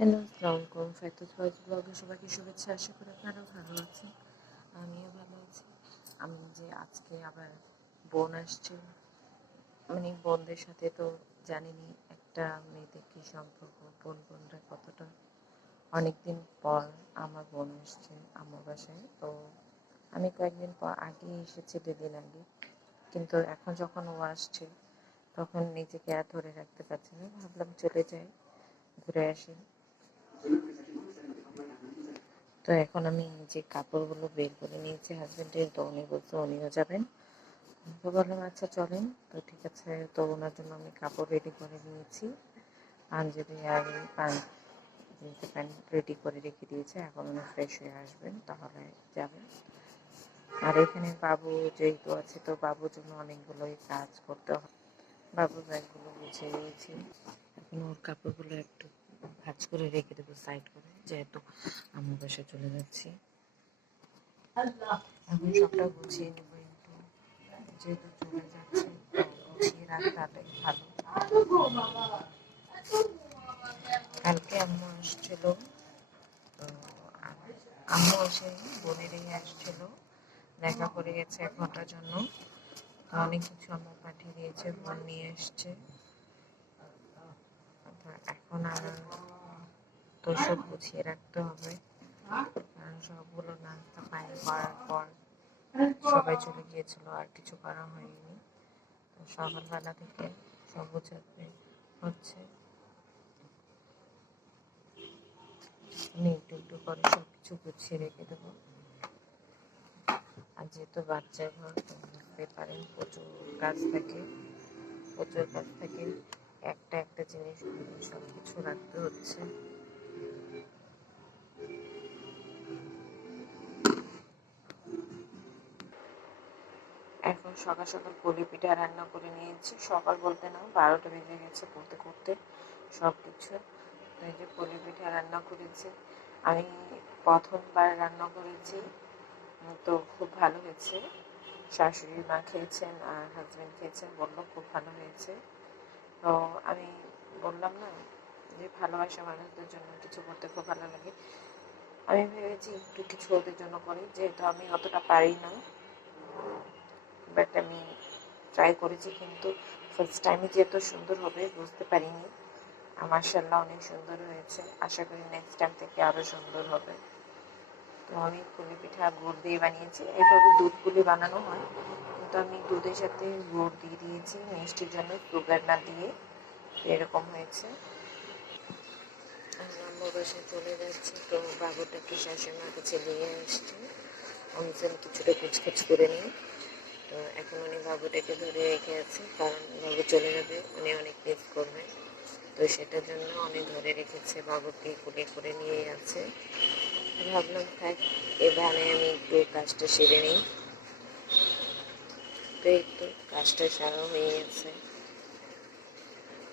Hello আসসালামু আলাইকুম Ferdous voice ব্লগে সবাইকে শুভেচ্ছা। আশা করি আপনারাও ভালো আছেন। আমিও ভালো আছি। আমি যে আজকে আবার বোন আসছে মানে বোনদের সাথে তো জানিনি একটা মেয়েদের কি সম্পর্ক, বোন বোনরা কতটা। অনেকদিন পর আমার বোন আসছে আমার বাসায়। তো আমি কয়েকদিন পর আগে এসেছি, দুদিন আগে। কিন্তু এখন যখন ও আসছে, তখন নিজেকে আর ধরে রাখতে পারছি না। ভাবলাম চলে যাই, ঘুরে আসি। তো এখন আমি যে কাপড়গুলো বের করে নিয়েছি হাজবেন্ডের, তো উনি বলছে উনিও যাবেন। তো বললাম আচ্ছা চলেন। তো ঠিক আছে, তো ওনার জন্য আমি কাপড় রেডি করে নিয়েছি। পাঞ্জাবি আর প্যান্ট প্যান্ট রেডি করে রেখে দিয়েছে, এখন উনি ফ্রেশ হয়ে আসবেন, তাহলে যাবেন। আর এখানে বাবু যেহেতু আছে, তো বাবুর জন্য অনেকগুলোই কাজ করতে হয়। বাবুর ব্যাগগুলো গুছিয়ে নিয়েছি। এখন ওর কাপড়গুলো একটু ভাজ করে রেখে দেবো সাইড করে, যেহেতু আমার বাসায় চলে যাচ্ছি। এখন সবটা গুছিয়ে নেব একটু। যেহেতু চলে গুছিয়ে ভালো। কালকে আম্মু আসছিল, তো আম্মু এসে বোনেরই আসছিল। দেখা করে গেছে এক ঘণ্টার জন্য অনেক কিছু আম্মু পাঠিয়ে দিয়েছে, বোন নিয়ে এসছে। এখন আর তো সব গুছিয়ে রাখতে হবে। কারণ সবগুলো নাস্তা পানি করার পর সবাই চলে গিয়েছিল, আর কিছু করা হয়নি। তো সকালবেলা থেকে সব গুছাতে হচ্ছে। একটু একটু করে সব কিছু গুছিয়ে রেখে দেবো। আর যেহেতু বাচ্চার ঘর পারেন প্রচুর কাজ থাকে, প্রচুর কাজ থাকে। একটা একটা জিনিস সব কিছু রাখতে হচ্ছে। এখন সকাল সকাল পুলি পিঠা রান্না করে নিয়েছি। সকাল বলতে না, বারোটা বেজে গেছে করতে করতে সব কিছু এই যে পুলি পিঠা রান্না করেছি, আমি প্রথমবার রান্না করেছি। তো খুব ভালো হয়েছে। শাশুড়ি মা খেয়েছেন আর হাজব্যান্ড খেয়েছেন, বলল খুব ভালো হয়েছে। তো আমি বললাম না যে ভালোবাসা মানুষদের জন্য কিছু করতে খুব ভালো লাগে। আমি ভেবেছি একটু কিছু ওদের জন্য করি, যেহেতু আমি অতটা পারি না। বাট আমি ট্রাই করেছি কিন্তু ফার্স্ট টাইমে যে এত সুন্দর হবে বুঝতে পারিনি। মার্শাল্লাহ অনেক সুন্দর হয়েছে। আশা করি নেক্সট টাইম থেকে আরও সুন্দর হবে। তো আমি পুলি পিঠা গুড় দিয়ে বানিয়েছি। এভাবে দুধ পুলি বানানো হয়। কিন্তু আমি দুধের সাথে গুড় দিয়ে দিয়েছি, মিষ্টির জন্য সুগার না দিয়ে এরকম হয়েছে। বাসায় চলে যাচ্ছি, তো বাবুটাকে শাশুড়িমার কাছে নিয়ে আসছে। যেন কিছুটা কুচকাচ করে নিই। তো এখন উনি বাবুটাকে ধরে রেখে আছে, কারণ বাবু চলে যাবে, উনি অনেক মিস করবেন তো সেটার জন্য অনেক ধরে রেখেছে, বাবুকে কুলে করে নিয়ে আছে ভাবলাম থাক, এবারে আমি একটু কাজটা সেরে নিই। তো কাজটা সারা হয়ে গেছে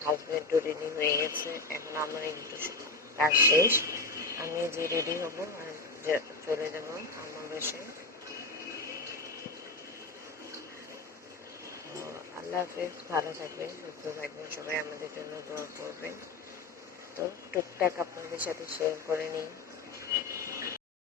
হাজব্যান্ডও রেডি হয়ে গেছে এখন আমার একটু কাজ শেষ, আমি যে রেডি হব আর চলে যাব আমার তো আল্লাহ হাফেজ, ভালো থাকবেন, সুস্থ থাকবেন, সবাই আমাদের জন্য দোয়া করবেন। তো টুকটাক আপনাদের সাথে শেয়ার করে নিই।